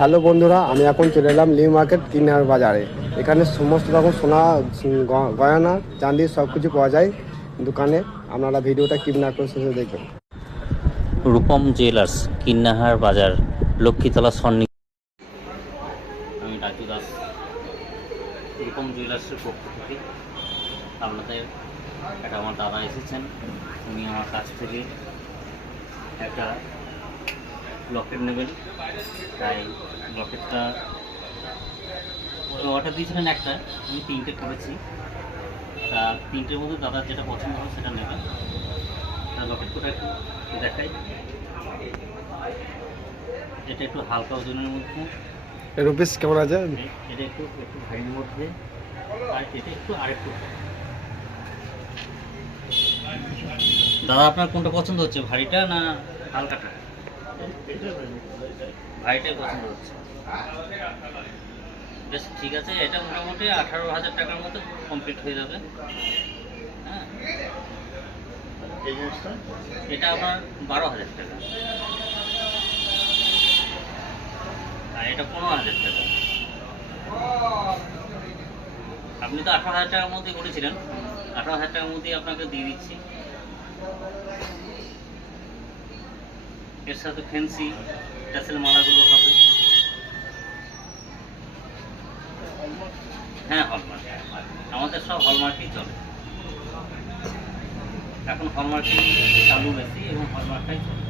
Hello বন্ধুরা, আমি এখন চলে এলাম নিউ মার্কেট কিনার বাজারে। এখানে সমস্ত রকম সোনা, গয়না, চাঁদি সব কিছু পাওয়া যায় দোকানে। আপনারা ভিডিওটা কিপ না করে শেষে দেখবেন। রূপম জুয়েলার্স, কিন্নাহার বাজার, লক্ষ্মীতলা সন্নি। আমি রাজু দাস, রূপম জুয়েলার্সের পক্ষ থেকে আপনাদের আমার দাদা এসেছেন। উনি আমার কাছ থেকে একটা লকেট নেবেন, তাই লকেটটা অর্ডার দিয়েছিলেন একটা, আমি 3টে করেছি। তা 3টের মধ্যে দাদার যেটা পছন্দ হবে সেটা নেবেন। তা লকেট কোটা একটু দেখাই। এটা একটু হালকা ওজনের মধ্যে, রুপিস কেমন আছে? এটা একটু একটু ভারীর মধ্যে, আর এটা একটু আরেকটু। দাদা আপনার কোনটা পছন্দ হচ্ছে, ভারীটা না হালকাটা? ভারীটাই পছন্দ হচ্ছে। বেশ ঠিক আছে, এটা মোটামুটি 18,000 টাকার মতো কমপ্লিট হয়ে যাবে। হ্যাঁ, এটা আপনার 12,000 টাকা, আর এটা 15,000 টাকা। আপনি তো 18,000 টাকার মধ্যে করেছিলেন, 18,000 টাকার মধ্যেই আপনাকে দিয়ে দিচ্ছি। এর সাথে ফ্যান্সি টাসেল মালাগুলো হবে। হ্যাঁ, হলমার্ক, আমাদের সব হলমার্কই চলে। এখন হলমার্কই চালু বেশি এবং হলমার্কটাই চলে।